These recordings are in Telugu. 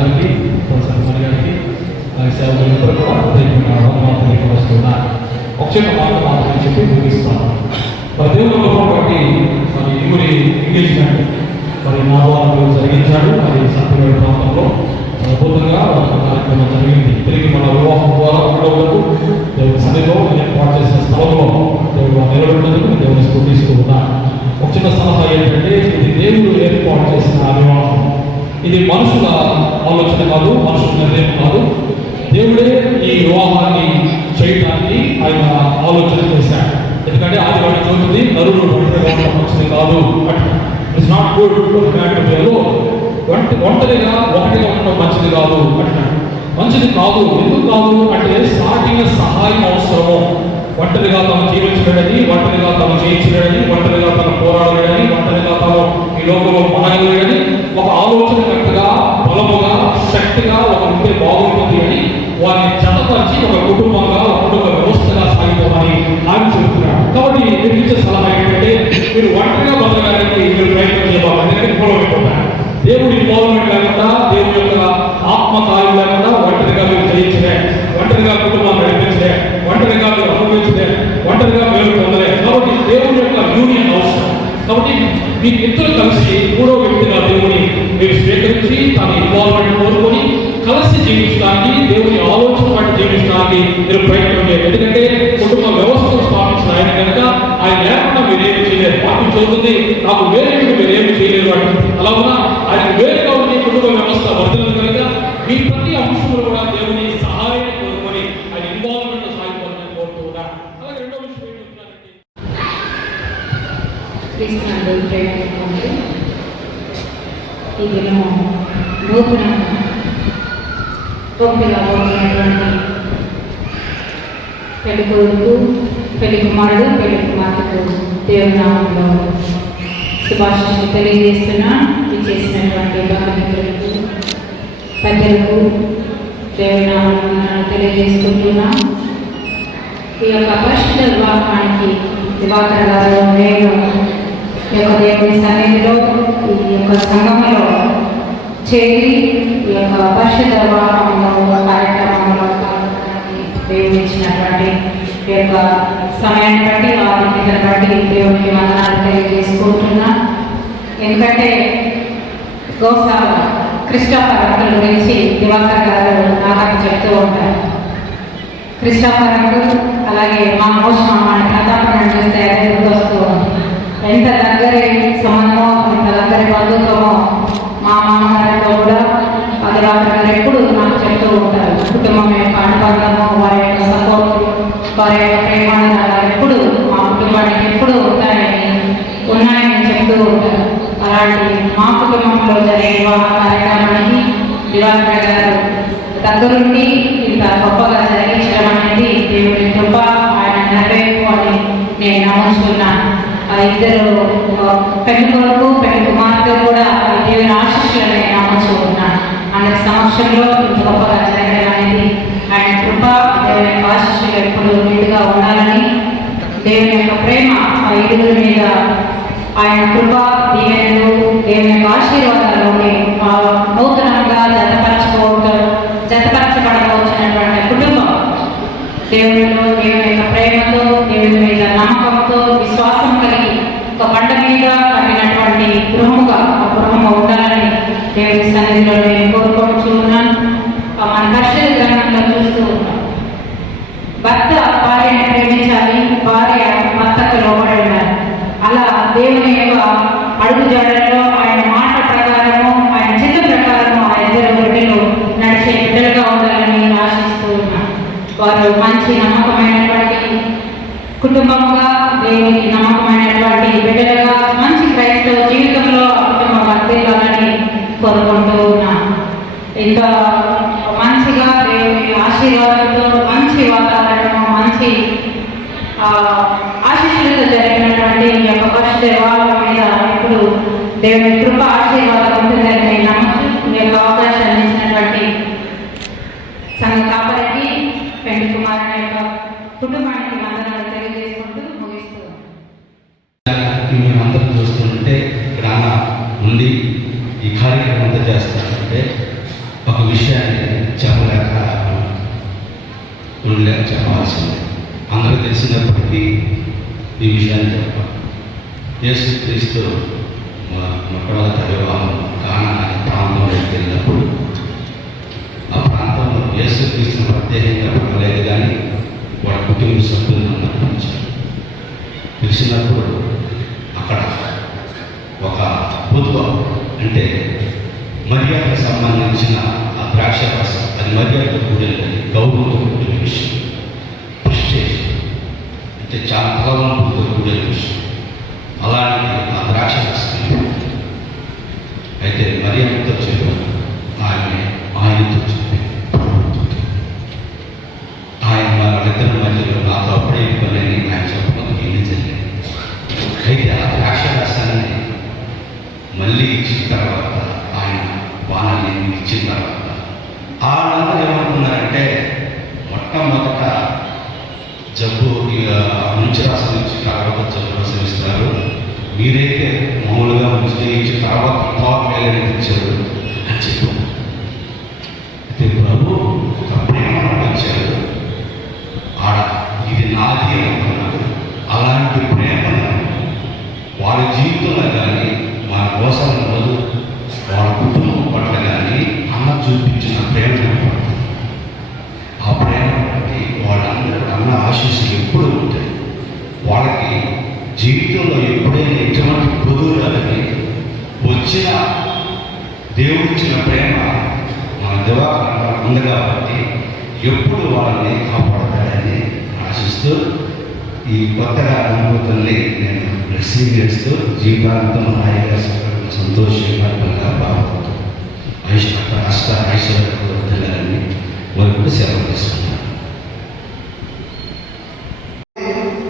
గారికి సన్మాన్ గారికి సేవకులందరూ కూడా తెలియపరుస్తున్నారు. ఒక చిన్న మాట మాత్రం చెప్పి ముగిస్తాను. మరి దేవుడు బట్టి మరి ఇరువురి ఎంగేజ్మెంట్ మరి మా వాళ్ళు జరిగించాడు. మరి సత్యవేడు ప్రాంతంలో అద్భుతంగా కార్యక్రమం జరిగింది. తిరిగి మన వివాహం ద్వారా ఉండవరకు దేవుడి సన్నిధిలో ఏర్పాటు చేసిన స్థలంలో దేవుడు నిలబడినందుకు దేవుని స్తుతిస్తూ ఉన్నాను. ఒక చిన్న సలహా ఏంటంటే, ఇది దేవుడు ఏర్పాటు చేసిన వివాహం. ఇది మనుషుల ఆలోచన కాదు, మనుషుల నిర్ణయం కాదు. దేవుడే ఈ వివాహాన్ని చేయడానికి ఆయన ఆలోచన చేశాడు. ఎందుకంటే ఆదివారం చూస్తుంది నరుడు మంచిది కాదు. ఇట్స్ నాట్ గుడ్ ఒంటరిగా ఒకటిగా ఉండడం మంచిది కాదు అంటున్నాడు. మంచిది కాదు. ఎందుకు కాదు అంటే స్టార్టింగ్ సహాయం అవసరము. ఒంటరిగా తను జీవించలేడని, ఒంటరిగా తను జయించలేడని, ఒంటరిగా తను పోరాడలేడని, ఒంటరిగా తను ఈ లోకంలో మనగలేడని, ఒక ఆలోచన కరెక్ట్గా బలముగా శక్తిగా ఒక ఉంటే బాగుంటుంది అని వారిని జతపరిచి ఒక కుటుంబంగా ఒక కుటుంబ వ్యవస్థగా సాగిపోమని ఆయన చెబుతున్నాడు. కాబట్టి మీరు ఇచ్చే సలహా ఏంటంటే, మీరు ఒంటరిగా బతకడానికి మీరు ప్రయత్నం చేయాలి. ఎందుకంటే మూలమైపోతారు. దేవుడి ఇన్వాల్వ్మెంట్ లేకుండా, దేవుడి యొక్క ఆత్మకార్యం లేకుండా ఒంటరిగా మీరు జయించలే, ఒంటరిగా కుటుంబాన్ని నడిపించలే, ఒంటరిగా మీరు అనుభవించలే, ఒంటరిగా మీరు పొందలే. కాబట్టి దేవుడి యొక్క యూనియన్ అవసరం. కాబట్టి మీ ఇద్దరు కలిసి మూడో వ్యక్తిగా దేవుని మీరు స్వీకరించి తన ఇన్వాల్వ్మెంట్ కోరుకొని కలిసి జీవించడానికి, దేవుని ఆలోచన బట్టి జీవించడానికి మీరు ప్రయత్నం చేయాలి. ఎందుకంటే కుటుంబ వ్యవస్థను స్థాపించిన ఆయన కనుక ఆయన లేకుండా మీరేమి చేయలేరు. వాటిని చదువుతుంది నాకు వేరే మీరేమి చేయలేరు అంటే అలా ఉన్నా ఆయన వేరుగా ఉండే కుటుంబ వ్యవస్థ వర్ధనలు కనుక మీ ప్రతి అంశంలో కూడా దేవుని సహాయం కోరుకొని ఆయన ఇన్వాల్వ్మెంట్ సాగిపోవాలని కోరుతూ ఉన్నారు. అలాగే రెండో విషయం ఏంటంటే, ఈ దినము నూతన గొప్పగా పోతున్నటువంటి పెళ్లి కొడుకు, పెళ్లి కుమారుడు, పెళ్లి కుమార్తెకు దేవుని నామంలో శుభాశిస్సులు తెలియజేస్తున్నా. ఇది చేసినటువంటి బంధుమిత్రులకు, పెద్దలకు దేవుని నామంలో తెలియజేసుకుంటున్నా. ఈ యొక్క పరిశుద్ధ వివాహానికి దివాకర్ గారు నేను ఈ యొక్క దేవుని సన్నిధిలో ఈ యొక్క సంఘంలో చేరి ఈ యొక్క పరిశుద్ధ వివాహంలో కార్యక్రమంలో దేవుని ఇచ్చినటువంటి ఈ యొక్క సమయాన్ని బట్టి, వారిని బట్టి దేవునికి వందనాలు తెలియజేసుకుంటున్నా. ఎందుకంటే గోసాల క్రిస్టోఫర్ గురించి దివాకర్ గారు నాకు చెప్తూ ఉంటారు. క్రిస్టోఫర్ అలాగే మా మోసం మన ప్రతాపం చూస్తే అదే గుర్తొస్తూ ఎంత దగ్గరి సంబంధమో, ఎంత దగ్గరి బంధుత్వమో మా మామగారితో కూడా దివాకర్ గారు ఎప్పుడు నాకు చెప్తూ ఉంటారు. కుటుంబం యొక్క అనుబంధము, వారి యొక్క సపోర్ట్, వారి యొక్క ప్రేమానురాలు ఎప్పుడు మా కుటుంబానికి ఎప్పుడు ఉన్నాయని చెప్తూ ఉంటారు. అలాంటి మా కుటుంబంలో జరిగే వివాహ కార్యక్రమానికి దివాకర్ గారు దగ్గరుండి ఇంత గొప్పగా జరిగించడం అనేది దేవుడి కృప, ఆయన నెరవేర్పు అని నేను నమ్ముతున్నాను. ఆ ఇద్దరు పెళ్లి కొడుకు, పెళ్లి కుమార్తె కూడా దేవుని ఆశీస్సులను నేను నమ్ముతున్నాను. అందరి సమక్షంలో ఇంత గొప్పగా జరగడం అనేది ఆయన కృప, దేవుని యొక్క ఆశీస్సులు ఎప్పుడు నిండుగా ఉండాలని, దేవుని యొక్క ప్రేమ ఆ ఇరువురి మీద, ఆయన కృప దీవెనలు, దేవుని యొక్క ఆశీర్వాదాలు నూతనంగా జతపరచబడవచ్చినటువంటి కుటుంబం దేవునిలో, దేవుని యొక్క ప్రేమతో, దేవుని మీద నమ్మకంతో, విశ్వాసం కలిగి ఒక బండ మీద కట్టినటువంటి గృహముగా ఆ గృహము ఉండాలని దేవుని సన్నిధిలో నేను కోరుకుంటూ ఉన్నాను. మన పరిశుద్ధ గ్రంథంలో చూస్తూ ఉన్నాం, భర్త భార్యను ప్రేమించాలి, భార్య భర్తకు లోబడి ఉండాలి. అలా దేవుని యొక్క అడుగు జాడల్లో ఆయన మాట ప్రకారము, ఆయన చిత్త ప్రకారము ఆ ఇద్దరు బిడ్డలు నడిచే బిడ్డలుగా ఉండాలని ఆశిస్తూ ఉన్నాను. వారు మంచి నమ్మకమైనటువంటి కుటుంబంగా, దేవునికి నమ్మకమైనటువంటి బిడ్డలుగా, మంచి క్రైస్తవ జీవితంలో ఆ కుటుంబం వర్తిల్లాలని కోరుకుంటూ ఉన్నాను. ఇంకా మంచిగా దేవుని ఆశీర్వాదంతో, మంచి వాతావరణము, మంచి ఆశీస్సులతో జరిగినటువంటి ఈ యొక్క పరిశుద్ధ వివాహం మీద ఇప్పుడు దేవుని కృప ఆశీర్వాదం ఉంటుందని నేను నమ్మచ్చు. ఈ యొక్క అవకాశాన్ని ఇచ్చినటువంటి సంఘ కాపరికి, పెళ్లి కుమారుని యొక్క కుటుంబానికి వందనాలు తెలియజేసుకుంటూ ముగిస్తూ మేమంతా చూస్తుంటే గ్రామ నుండి ఈ కార్యక్రమం అంతా చేస్తామంటే ఒక ఒక విషయాన్ని చెప్పలేక ఉండలేక చెప్పాల్సిందే. అందరూ తెలిసినప్పటికీ ఈ విషయాన్ని చెప్పాలి. యేసుక్రీస్తు మొట్టమొదటి వివాహం కానా అనే ప్రాంతంలోకి వెళ్ళినప్పుడు ఆ ప్రాంతంలో యేసుక్రీస్తుని ప్రత్యేకంగా పడలేదు, కానీ వాడి కుటుంబ సభ్యులను అనుమతించారు. పిలిచినప్పుడు అక్కడ ఒక పొదువ అంటే మర్యాదకు సంబంధించిన ఆ ద్రాక్ష రసం, అది మర్యాద కూడినది, గౌరవంతో కూడిన విషయం. ప్రెస్టేజ్ అంటే చాలా తలవంపుతో కూడిన విషయం. అలాంటి ఆ ద్రాక్ష రసం అయితే మర్యాదతో చెప్పారు. ఆయనతో చెప్పారు. ఆయన వాళ్ళిద్దరి మధ్యలో నాతో అప్పుడే ఇవ్వలేని ఆయన చెప్పడం ఏమీ జరిగింది. అయితే ఆ ద్రాక్ష రసాన్ని మళ్ళీ ఇచ్చిన తర్వాత ఆయన బాణాన్ని ఇచ్చిన తర్వాత వాళ్ళందరూ ఏమనుకున్నారంటే, మొట్టమొదట జబ్బు మంచి రసం ఇచ్చి తర్వాత జబ్బు రసం ఇస్తారు, మీరైతే మామూలుగా మంచి ఇచ్చి తర్వాత టాప్ మేలని ఇచ్చారు అని చెప్పారు. అయితే ప్రభు ఒక ప్రేమను ఇచ్చారు. ఆడ ఇది నాది అనుకున్నాడు. అలాంటి ప్రేమను వాళ్ళ జీవితంలో కానీ మన కోసం రోజు వాళ్ళ కుటుంబం పట్ల కానీ అన్న చూపించిన ప్రేమ ఆ ప్రేమ బట్టి వాళ్ళందరూ అన్న ఆశీస్సులు ఎప్పుడు ఉంటాయి. వాళ్ళకి జీవితంలో ఎప్పుడైనా ఎటువంటి పొదువు రాదని వచ్చిన దేవుడిచ్చిన ప్రేమ మన దివాకరణ ఉంది కాబట్టి ఎప్పుడు వాళ్ళని కాపాడతాడని ఆశిస్తూ ఈ కొత్తగా అనుభూతుల్ని నేను రిసీవ్ చేస్తూ జీవితాంతం హాయిగా సంతోషంగా బాగుంటుంది ఐశ్వర్యంతో వెళ్ళాలని వారికి సేవ చేస్తున్నాను.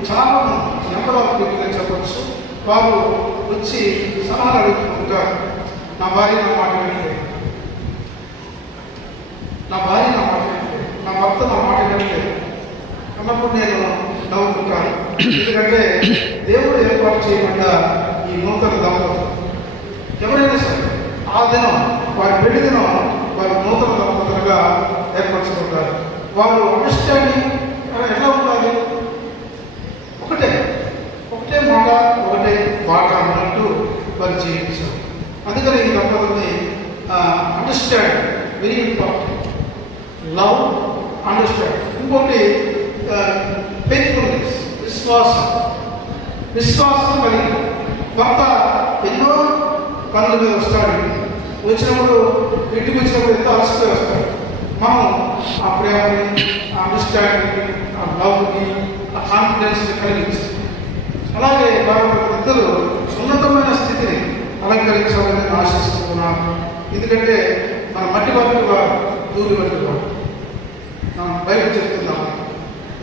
చాలా నెంబర్ ఆఫ్ పీపుల్ చెప్పచ్చు. వారు వచ్చి సలహాలు అడుగుతుంటారు. నా భార్య నా మాట వినట్లేదు, నా భార్య నా మాట వినట్లేదు, నా భర్త నా మాట వినట్లేదు అన్నప్పుడు నేను నవ్వుకుంటాను. ఎందుకంటే దేవుడు ఏర్పాటు చేయకుండా ఈ నూతన దంపతులు ఎవరైనా సరే ఆ దినం వారి పెళ్లి దినం వారు నూతన దంపతులుగా ఏర్పరచుకుంటారు. వారు అండర్స్టాండింగ్ ఎలా ఉండాలి? ఒకటే మాట ఒకటే బాట అన్నట్టు వారు జీవించారు. అందుకని ఈ దంపతుల్ని understand very important. Love, understand. ఇంకోటి ఫెయిత్ఫుల్నెస్, విశ్వాసం కలిగి భర్త ఎన్నో పనుల మీద వస్తాడు. వచ్చినప్పుడు ఇంటికి వచ్చినప్పుడు ఎంతో అలసిపోయి వస్తాడు. మనం ఆ ప్రేమని, ఆ అండర్స్టాండింగ్ని, ఆ లవ్ని, ఆ కాన్ఫిడెన్స్ని కలిగించాలి. అలాగే ఇద్దరు ఉన్నతమైన స్థితిని అలంకరించాలని ఆశిస్తున్నాను. ఎందుకంటే మన మట్టి వంటిగా దూరి వంటిగా మనం బయట చెప్తున్నాం.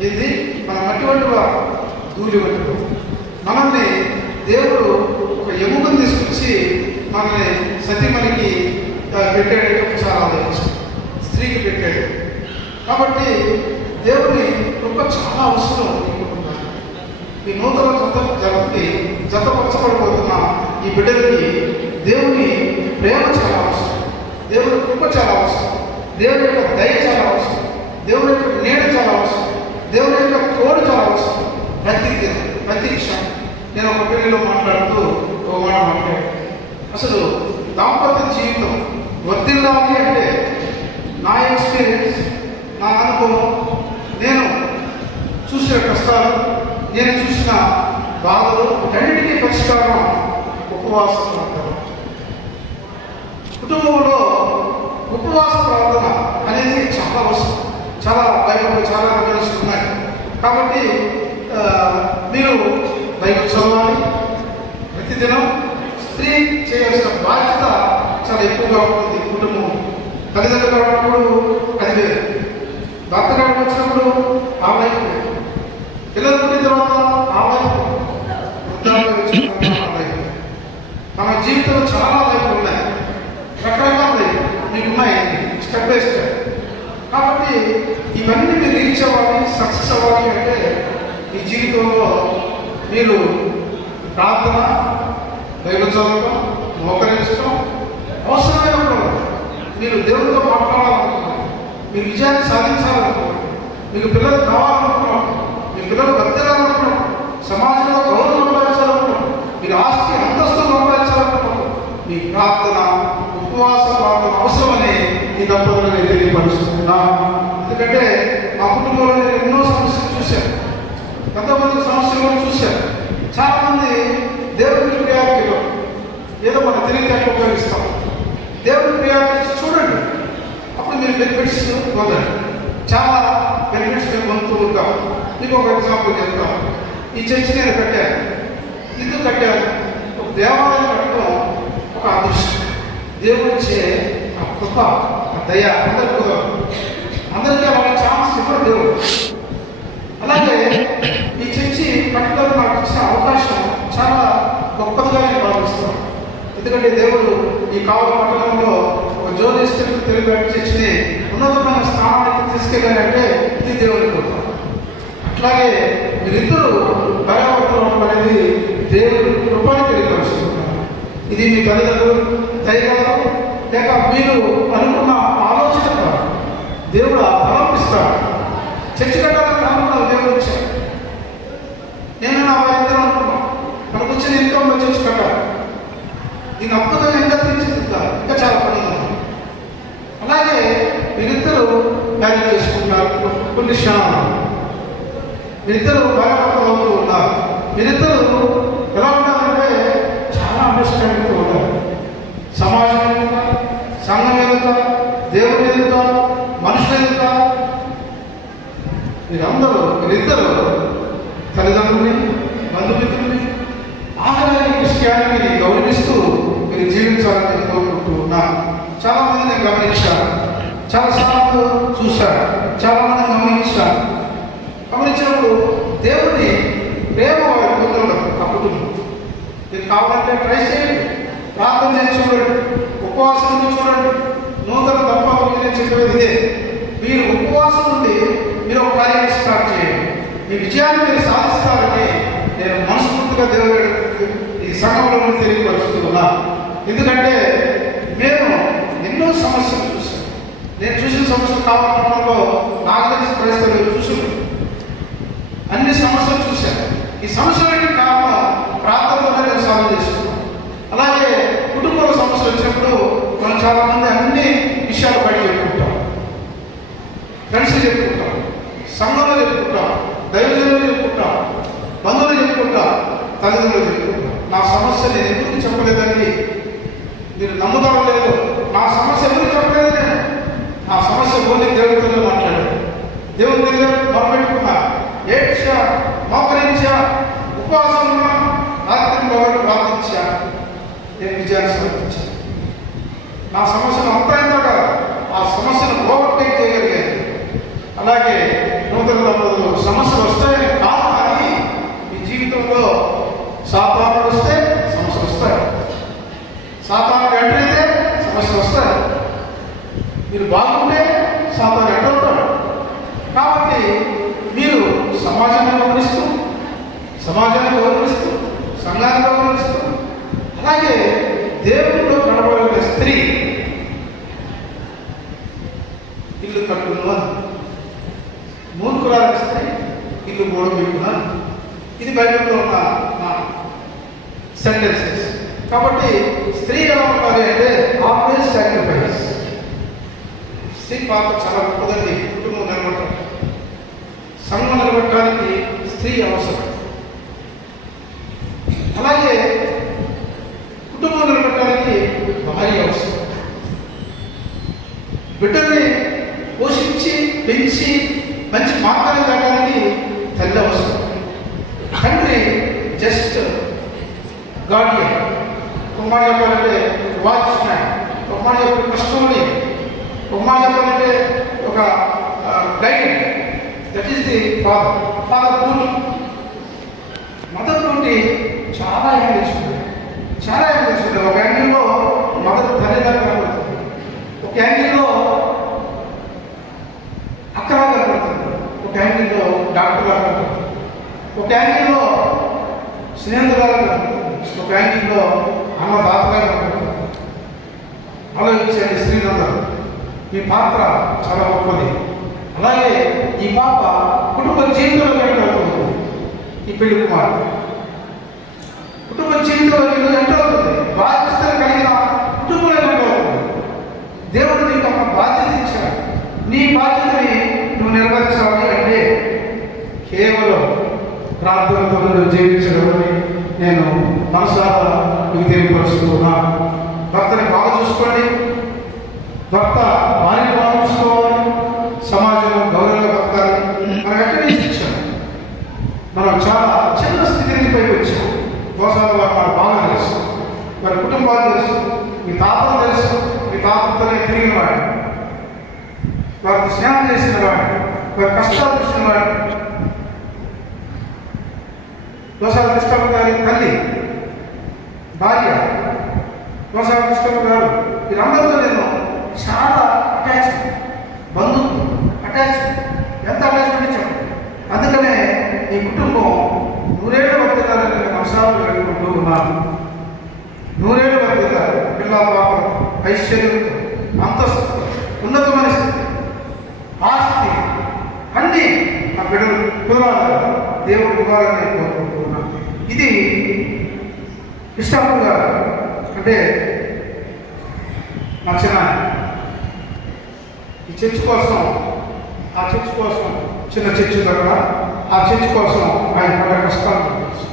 ఇది మన మట్టి వంటిగా దూరి వంటిగా మనల్ని దేవుడు ఒక ఎముకను తీసుకొచ్చి మనల్ని సతీమణికి పెట్టాడు. చాలా ఆలోచన స్త్రీకి పెట్టాడు. కాబట్టి దేవుని కృప చాలా అవసరం. ఈ నూతన జతపరచబడిపోతున్న ఈ బిడ్డలకి దేవుని ప్రేమ చాలా అవసరం, దేవుని కృప చాలా అవసరం, దేవుని యొక్క దయ చాలా అవసరం, దేవుని యొక్క నీడ చాలా అవసరం, దేవుని యొక్క తోడు చాలా అవసరం. ప్రతి క్షణం నేను ఒక పెళ్లిలో మాట్లాడుతూ ఒక మాట మాట్లాడాను. అసలు దాంపత్య జీవితం వర్ధిల్లాలి అంటే నా ఎక్స్పీరియన్స్, నా అనుభవం, నేను చూసిన కష్టాలు, నేను చూసిన బాధలు అన్నిటికీ పరిష్కారం ఉపవాసం అంటారు. కుటుంబంలో ఉపవాస ప్రార్థన అనేది చాలా అవసరం. చాలా బైబిల్లో చాలా రెఫరెన్స్ ఉన్నాయి. కాబట్టి మీరు బైబిల్ చదవాలి. ప్రతిదినం స్త్రీ చేయాల్సిన బాధ్యత చాలా ఎక్కువగా ఉంటుంది. కుటుంబం తల్లిదండ్రులు ఉన్నప్పుడు అది వేరు, భర్త గారికి వచ్చినప్పుడు ఆ వైపు వేరు, పిల్లలు పుట్టిన తర్వాత ఆ వైపు, వృద్ధాలు వచ్చిన ఆ వైపు. మన జీవితంలో చాలా వైపులు ఉన్నాయి, రకరకాల వైపు మీకు ఉన్నాయి, స్టెప్ బై స్టెప్. కాబట్టి ఇవన్నీ మీరు రీచ్ అవ్వాలి, సక్సెస్ అవ్వాలి అంటే మీ జీవితంలో మీరు ప్రార్థన, బైబిల్ చదవడం, మోకరించడం, అవసరమైనప్పుడు మీరు దేవుడితో మాట్లాడాలి. మీరు విజయాన్ని సాధించాలనుకోండి, మీకు పిల్లలు కావాలనుకున్నాం, మీ పిల్లలు వర్తిల్లాలనుకున్నాం, సమాజంలో గౌరవం సంపాదించాలనుకున్నాం, మీరు ఆస్తి అంతస్తులు సంపాదించాలనుకున్నాం, మీ ప్రార్థన ఉపవాస ప్రార్థన అవసరమని ఈ దంపతులు నేను తెలియపరుస్తున్నాను. ఎందుకంటే మా కుటుంబంలో నేను ఎన్నో సమస్యలు చూశాను, ఎంతోమంది సమస్యలు కూడా చూశాను. చాలామంది దేవుడికి ప్రియారిటీలో ఏదో మన తెలివితేటలు ఉపయోగిస్తాం. దేవుడి ప్రియారిటీ చూడండి, అప్పుడు మీరు బెనిఫిట్స్ పొందండి. చాలా బెనిఫిట్స్ మేము పొందుతూ ఉంటాం. మీకు ఒక ఎగ్జాంపుల్ చెప్తాం. ఈ చర్చి నేను కట్టాను, ఇల్లు కట్టాను. ఒక దేవాలయం కట్టడం ఒక అదృష్టం, దేవుడు ఇచ్చే ఆ కృప, ఆ దయ అందరికీ కుదరదు. అందరికీ వాళ్ళ ఛాన్స్ ఇవ్వడు దేవుడు. అలాగే ఈ చర్చి కట్టడం నాకు ఇచ్చిన అవకాశం చాలా గొప్పదిగా నేను భావిస్తున్నాను. ఎందుకంటే దేవుడు ఈ కావల పట్టణంలో ఒక జోలిస్టర్ తెలుగు చర్చిని ఉన్నతమైన స్థానానికి తీసుకెళ్ళారంటే ఇది దేవుని కృప. అట్లాగే మీరిద్దరూ భయపడటం అనేది దేవుడి కృపని తెలియపరుస్తున్నారు. ఇది మీ తల్లిదండ్రులు దయగలరు లేక మీరు అనుకున్న ఆలోచన కాదు, దేవుడు ఆ బలం ఇస్తాడు. చర్చి కట్టాలని అనుకున్నాను, దేవుడు వచ్చాడు. నేను నా ఇద్దరు అనుకున్నాను, మనకు వచ్చిన ఇన్కమ్ చర్చి కట్టాలి, దీని అద్భుతంగా ఇంకా తీర్చిదిద్దాలి, ఇంకా చాలా పనులు ఉన్నాయి. అలాగే మీరిద్దరూ మ్యారేజ్ చేసుకుంటున్నారు, కొన్ని క్షణాలు మీరిద్దరూ భయపడతా అవుతూ ఉన్నారు. మీరిద్దరూ ఎలా ఉన్నారంటే చాలా అండర్స్టాండింగ్తో ఉన్నారు. సమాజం ఎదుట, సంఘం ఎదుట, దేవుని ఎదుట, మనుషుల ఎదుట మీరిద్దరూ తల్లిదండ్రుల్ని, బంధుమిత్రుల్ని, ఆఖరి క్రిస్టియానిటీని గౌరవిస్తూ మీరు జీవించాలని కోరుకుంటూ ఉన్నాను. చాలామంది నేను గమనించాను, చాలాసార్లు చూశాను, చాలామంది గమనించాను. గమనించినప్పుడు దేవుడిని ప్రేమ వారి పొందడం ఆ కుటుంబం. మీరు కావాలంటే ట్రై చేయండి, ప్రార్థన చేసి చూడండి, ఉపవాసం ఉండి చూడండి. నూతన దంపతులు నేను చెప్పేది ఇదే, మీరు ఉపవాసం ఉండి మీరు ఒక కార్యాన్ని స్టార్ట్ చేయండి, మీ విజయాన్ని మీరు సాధిస్తారని నేను మనస్ఫూర్తిగా దేవుడు ఈ సంఘంలో తెలియపరుస్తున్నా. ఎందుకంటే నేను ఎన్నో సమస్యలు చూశాను. నేను చూసిన సమస్యలు కావాలనడంలో నాకు తెలిసి క్రైస్తవులు చూసుకున్నాను. అన్ని సమస్యలు చూశాను. ఈ సమస్యలకి కారణం ప్రార్థనతోనే నేను సాల్వ్ చేసుకున్నాను. అలాగే కుటుంబంలో సమస్యలు వచ్చినప్పుడు మనం చాలామంది అన్ని విషయాలు బయట చెప్పుకుంటాం, ఫ్రెండ్స్ చెప్పుకుంటాం, సంఘంలో చెప్పుకుంటాం, దైవజనులు చెప్పుకుంటాం, బంధువులు చెప్పుకుంటాం, తల్లిదండ్రులు చెప్పుకుంటాం. నా సమస్య నేను ఎందుకు చెప్పలేదండి, మీరు నమ్ముతారో లేదు, నా సమస్య ఎందుకు చెప్పలేదు, నేను నా సమస్య పోనీ దేవుడితో మాట్లాడాను, దేవుడి దగ్గర మొదలుపెట్టుకున్నా, ఏడ్చా, మోకరించా, ఉపవాసం ఉన్నా, రాత్రి వరకు ప్రార్థించా, నేను విజయాన్ని సాధించాను. నా సమస్యను అంతా ఆ సమస్యను ఓవర్టేక్ చేయగలిగాను. అలాగే నూతన దంపతులు సమస్యలు వస్తాయని కాదు, కానీ మీ జీవితంలో సాతాను వస్తే సమస్యలు వస్తాయి, సాతాను ఎంటైతే సమస్యలు వస్తాయి. మీరు బాగుంటే సాతాను ఎంటవుతాడు. కాబట్టి మీరు సమాజాన్ని గౌరవిస్తూ, సంఘాన్ని గౌరవిస్తూ, అలాగే దేవుడిలో నడవగలిగిన స్త్రీ ఇల్లు కట్టుకున్నాను, మూర్ఖురాల స్త్రీ ఇల్లు గోడ పెట్టుకున్నాను. ఇది బైబిల్లో ఉన్న సెంటెన్సెస్. కాబట్టి స్త్రీ ఎలా ఉండాలి అంటే ఆల్వేస్ సాక్రిఫైస్. స్త్రీ పాత్ర చాలా గొప్పదండి. కుటుంబం నిలబడటం, సంఘం నిలబడటానికి స్త్రీ అవసరం. అలాగే కుటుంబం నిలబడటానికి భార్య అవసరం. బిడ్డల్ని పోషించి పెంచి మంచి మార్గాలు కావడానికి తల్లి అవసరం. తండ్రి జస్ట్ గార్డియన్, ఒక మాట చెప్పాలంటే వాచ్మ్యాన్, ఒక మాట చెప్పాలంటే కస్టోడియన్, ఒక మాట చెప్పాలంటే ఒక guide. That is the father duty. Mother duty చాలా యాంగిల్స్ ఉంటాయి. ఒక యాంగిల్లో మదర్ తల్లిగా కనబడుతుంది, ఒక యాంగిల్లో అక్కలా కనబడుతుంది, ఒక యాంగిల్లో డాక్టర్గా కనబడుతుంది, ఒక యాంగిల్లో స్నేహితురాలుగా కనబడుతుంది, ఒక యాంగిల్లో అన్నదాతగా కనబడుతుంది. ఆలోచించండి స్త్రీలందరూ. మీ పాత్ర చాలా గొప్పది. అలాగే ఈ పాప కుటుంబ జీవితంలో ఎంటవుతుంది. ఈ పెళ్లి కుమార్తె కుటుంబ జీవితంలో ఎంటవుతుంది. బాధ్యతలు కలిగిన కుటుంబంలో ఎంటవుతుంది. దేవుడు నీకు ఒక బాధ్యత ఇచ్చాడు. నీ బాధ్యతని నువ్వు నెరవేర్చాలి అంటే కేవలం ప్రార్థనతో నువ్వు జీవించగలని నేను మనసారా మీకు తెలియపరుస్తున్నా. భర్తని బాగా చూసుకోండి. భర్త భార్యను బాగా చూసుకోవాలి. సమాజంలో గౌరవంగా బతకాలి. మనం ఎక్కడి నుంచి ఇచ్చాము? మనం చాలా చిన్న స్థితి నుంచి పైకి వచ్చాము. దోషాలు మనకు బాగా తెలుసు, మరి కుటుంబాలు తెలుసు, మీ తాతలు తెలుసు, మీ తాతలతోనే తిరిగిన వాడు, వారికి స్నేహం చేసిన వాడు, వారి కష్టాలు చూసిన వాడు, దోషాలు కృష్ణమ్మ గారి తల్లి, భార్య, దోషాలు కృష్ణమ్మ గారు, వీరందరితో నేను చాలా అటాచ్మెంట్, బంధుత్వం, అటాచ్మెంట్, ఎంత అటాచ్మెంట్ ఇచ్చాను. అందుకనే ఈ కుటుంబం నూరేళ్ళు వర్తిల్లాలని నేను మనసాలు వేడుకుంటూ ఉన్నాను. నూరేళ్ళు వర్తిల్లాలి. పిల్ల పాపం, ఐశ్వర్యంతో, అంతస్తు, ఉన్నతమైన స్థితి, ఆస్తి అన్నీ ఆ బిడ్డలు కుదరాలి. దేవుడు ఇవ్వాలని నేను కోరుకుంటున్నాను. ఇది ఇష్టంగా అంటే మా చిన్న ఈ చర్చ్ కోసం, ఆ చర్చ్ కోసం, చిన్న చర్చ్ దగ్గర ఆ చర్చ్ కోసం ఆయన పడ్డ కష్టాలు తెలుసు,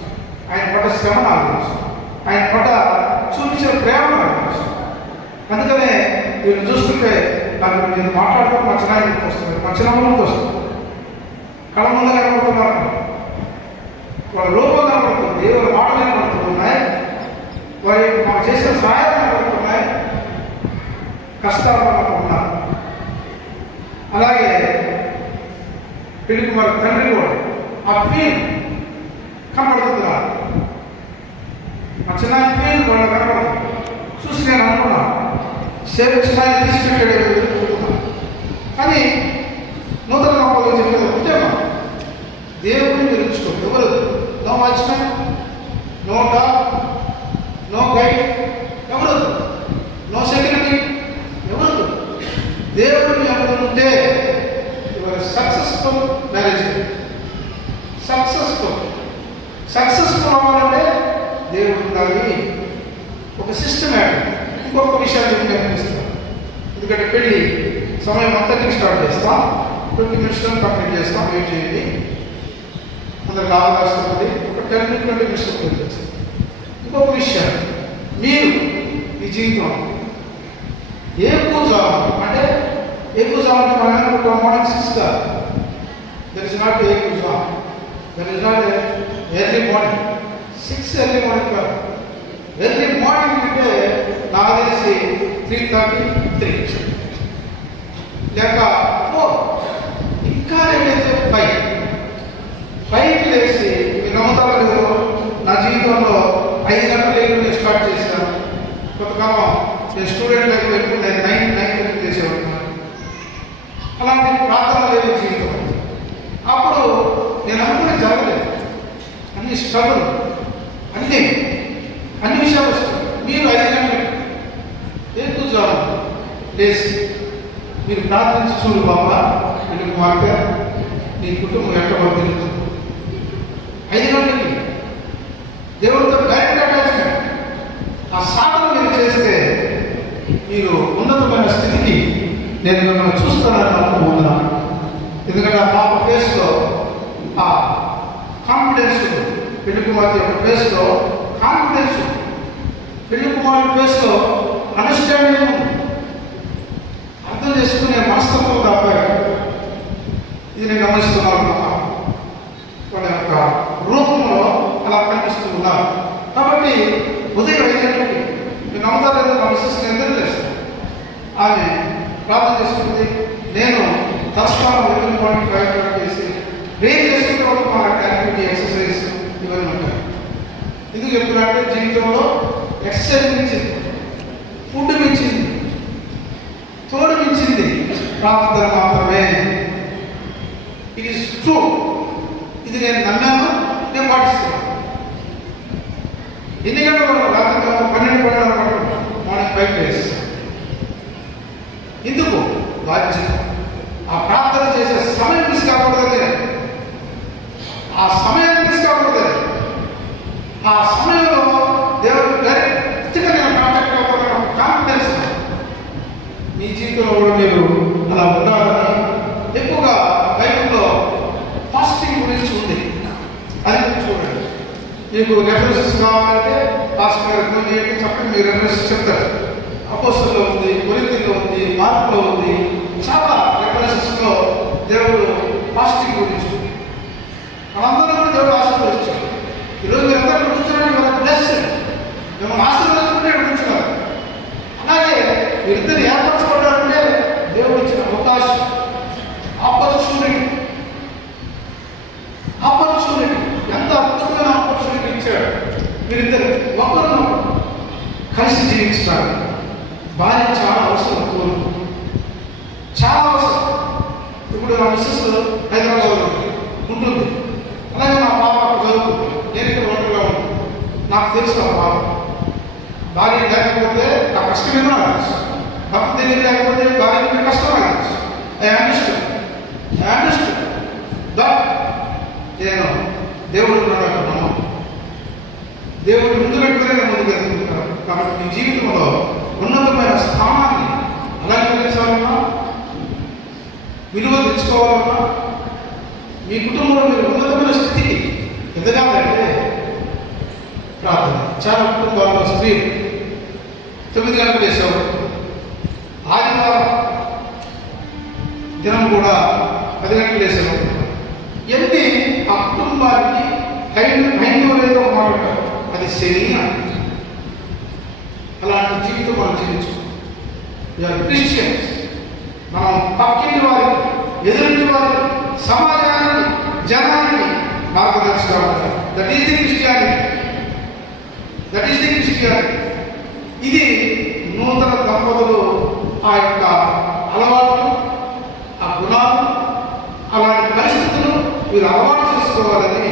ఆయన పడ్డ శ్రమ నాకు తెలుసు, ఆయన పడ్డ చూపించిన ప్రేమ నాకు తెలుసు. అందుకనే వీళ్ళు చూస్తుంటే నాకు నేను మాట్లాడుతూ మా చిన్న వస్తుంది, మా చిన్న ముందుకు వస్తుంది, కళ ముందు కనబడుతున్నారు, వాళ్ళ రూపం కనబడుతుంది, దేవుని మాటలు కనబడుతున్నాయి, వారి మాకు చేసిన సహాయం కనబడుతున్నాయి, కష్టాలు మనకు ఉన్నారు. అలాగే పెళ్లికి వారి తండ్రి కూడా ఆ ఫీల్ కనబడుతున్నారు. మా చిన్న ఫీల్ వాళ్ళు కనబడుతుంది. చూసి నేను అనుకున్నాను సేవించడానికి తీసుకెళ్ళాడు. కానీ నూతన నమ్మకం చెప్పేది ఉద్యమం దేవుడిని తెలుసుకోండి. ఎవరు no watchman, no dog, no guide, ఎవరు నో సెక్యూరిటీ, ఎవరు దేవుడిని అనుకుంటే సక్సెస్ఫుల్ మ్యారేజ్. సక్సెస్ఫుల్ అవ్వాలంటే దేవుడు ఉండాలి. ఒక సిస్టమేటిక్. ఇంకొక విషయాన్ని గమనిస్తాం. ఎందుకంటే పెళ్ళి సమయం అంతటికి స్టార్ట్ చేస్తాం, 20 minutes కంప్లీట్ చేస్తాం. వెయిట్ చేయండి, అందరికి అవకాశం ఉంది. ఒక 10-20 minutes కంప్లీట్ చేస్తాం. ఇంకొక విషయం, మీరు ఈ జీవితం ఏ పూజ అంటే ఏ పూజ అంటే మనం ఏమనుకుంటాం, మార్నింగ్ 6 కాదు. That is not a puja, that is not early morning. 6 early morning కాదు. ఎర్లీ మార్నింగ్ అంటే నాకు తెలిసి 3:33 లేక 4, ఇంకా ఏదైతే 5కి లేచి మీరు నమ్ముతారో లేదో, నా జీవితంలో 5 గంటల లేకుండా నేను స్టార్ట్ చేశాను. కొంతకాలం నేను స్టూడెంట్ లైఫ్ వెళ్ళి 9 చేసేవాడు. అలాంటి ప్రార్థన లేని జీవితం. అప్పుడు నేను అనుకునే జరగలేదు. అన్ని స్ట్రగుల్, అన్ని విషయాలు వస్తాయి. మీరు 5 గంటలు కూర్చోవాలి లేచి మీరు ప్రార్థించి చూడు బాబా, అని కుమార్తె నీ కుటుంబం ఎక్కడ వర్తిల్లుతుంది. 5 గంటలకి దేవుడితో డైరెక్ట్ అటాచ్మెంట్. ఆ సాధన మీరు చేస్తే మీరు ఉన్నతమైన స్థితికి నేను మిమ్మల్ని చూస్తానని అనుకుంటున్నాను. ఎందుకంటే ఆ పాప ఫేస్లో ఆ కాన్ఫిడెన్స్ ఉంది. పెళ్లి కుమార్తె యొక్క ఫేస్లో కాన్ఫిడెన్స్ ఉంది. పెళ్లి కుమార్తె ఫేస్లో అండర్స్టాండింగ్ ఉంది. అర్థం చేసుకునే మనస్తత్వం తప్ప ఇది నేను గమనిస్తున్నాను. వాళ్ళ యొక్క రూపంలో అలా కనిపిస్తూ ఉన్నారు. కాబట్టి ఉదయం 5 గంటలకి నేను నమ్ముతారు లేదా మా మిస్సెస్ ఎందుకు చేస్తాను. ఆమె ప్రార్థన చేసుకుంది. నేను తత్కాలం ఎదురు పాయింట్ ప్రయత్నం చేసి బ్రేక్ చేసుకున్న తర్వాత మన యాక్టివిటీ ఎక్సర్సైజ్ ఇవన్నీ ఉంటాయి. ఎందుకు చెప్తున్నారంటే జీవితంలో ఎక్సర్సైజ్ మించింది, ఫుడ్ మించింది, తోడు మించింది ప్రార్థన మాత్రమే. It is true. ఇది నేను నమ్మాను, నేను పాటిస్తున్నాను. ఎన్ని గంటలు రాత్రి 12 మార్నింగ్ 5 days. ఎందుకు మీ జీవితంలో కూడా మీరు అలా ఉండాలని ఎక్కువగా బైబిల్లో ఫాస్టింగ్ గురించి ఉంది. అది మీరు చూడండి. మీకు రెఫరెన్సెస్ కావాలంటే పాస్టర్ గారికి ఫోన్ చేయండి, చక్కగా మీరు రెఫరెన్సెస్ చెప్తారు. అపోస్తలులో ఉంది, కొరింథీలో ఉంది, మార్కులో ఉంది, చాలా రెఫరెన్సెస్లో దేవుడు ఫాస్టింగ్ గురించి ఉంది. మనందరం కూడా దేవుడు ఆశీర్వదించాడు. ఈరోజు మీరు అందరూ కూర్చోడానికి వాళ్ళకి బ్లెస్సింగ్, మిమ్మల్ని ఆశీర్వదించుకుంటే కూర్చున్నారు. అలాగే మీరిద్దరు ఏర్పరచుకోవడాలంటే దేవుడు ఇచ్చిన అవకాశం, ఆపర్చునిటీ. ఎంత అద్భుతమైన ఆపర్చునిటీ ఇచ్చాడు. మీరిద్దరు ఒకరు కలిసి జీవించడానికి. భార్య చాలా అవసరం, చాలా అవసరం. ఇప్పుడు నా మిస్సెస్ హైదరాబాద్లో ఉంటుంది, అలాగే నా పాప చదువుతుంది, నేను ఇక్కడ ఒంటరిగా ఉంటుంది. నాకు తెలుసు ఆ పాప భార్య లేకపోతే నా కష్టమేమో నాకు తెలుసు, భర్త దగ్గర లేకపోతే భార్య కష్టం నాకు తెలుసు. ఐ అండర్స్టాండ్ దట్ నేను దేవుడు నమ్మకం, దేవుడు ముందు పెట్టుకునే నేను ముందుకు వెళ్తున్నాను. కాబట్టి మీ జీవితంలో ఉన్నతమైన స్థానాన్ని అలంకరించాలన్నా, విలువ తెచ్చుకోవాలన్నా, మీ కుటుంబంలో మీరు ఉన్నతమైన స్థితికి ఎదగాలంటే ప్రార్థన. చాలా కుటుంబాల్లో స్త్రీలు 9 గంటలు వేసావు, ఆదివారం దినం కూడా 10 గంటలు వేసావు. ఎన్ని ఆ కుటుంబానికి హైందవ లేదో మాట అది శని అంటారు. అలాంటి జీవితం మనం జీవించుకోవాలి. క్రిస్టియన్స్ మనం పక్కింటి వారికి, ఎదురింటి వారికి, సమాజానికి, జనానికి మార్గదర్శకాలు. That is the Christianity. ఇది నూతన దంపతులు ఆ యొక్క అలవాట్లు, ఆ గుణాలు, అలాంటి పరిస్థితులు వీరు అలవాటు చేసుకోవాలని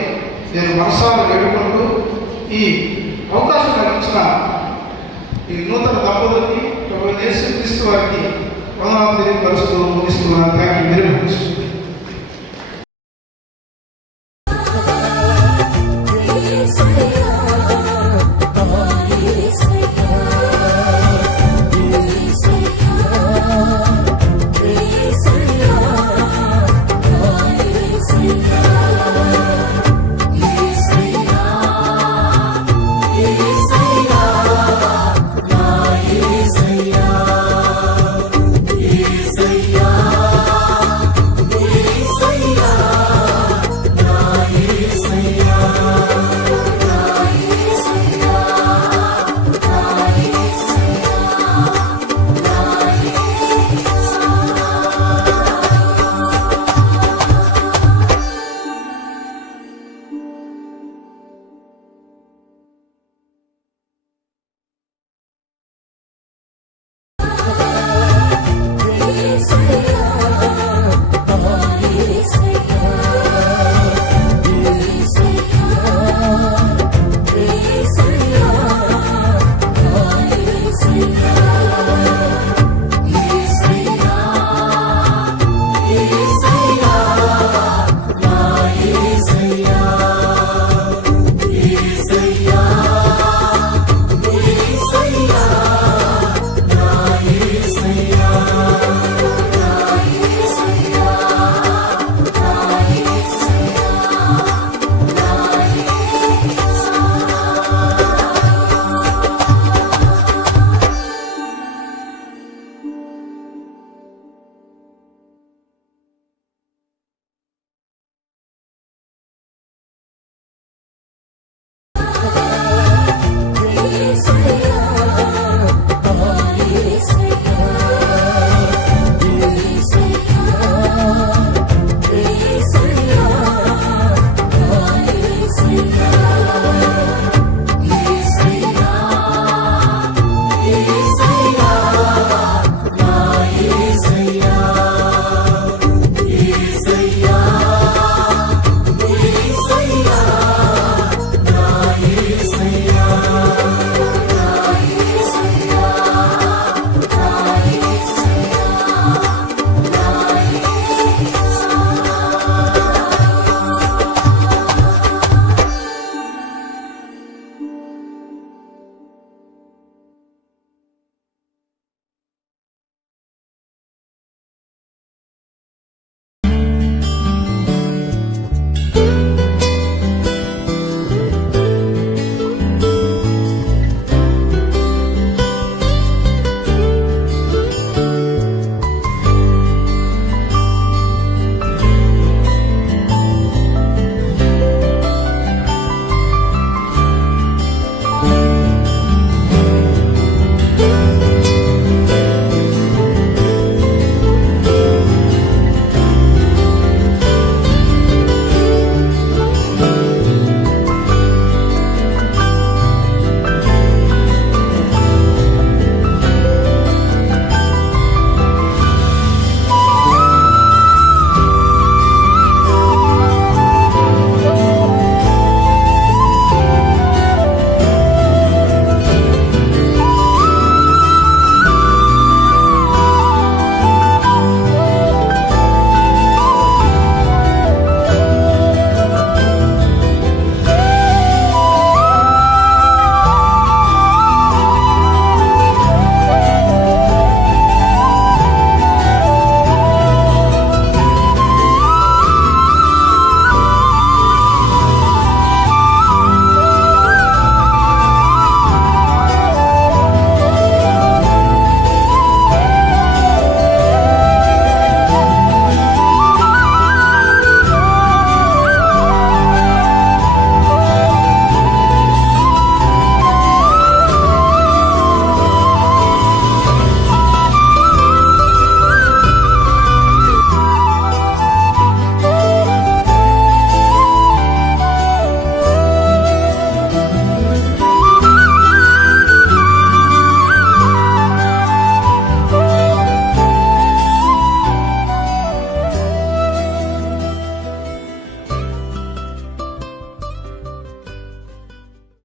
నేను మనసారా వేడుకుంటూ ఈ అవకాశం నాకు ఇచ్చిన ఈ నూతన దంపతులకి యేసుక్రీస్తు వారికి వందనాలు తెలియపరుస్తూ ముగిస్తున్నాను. Thank you very much. Say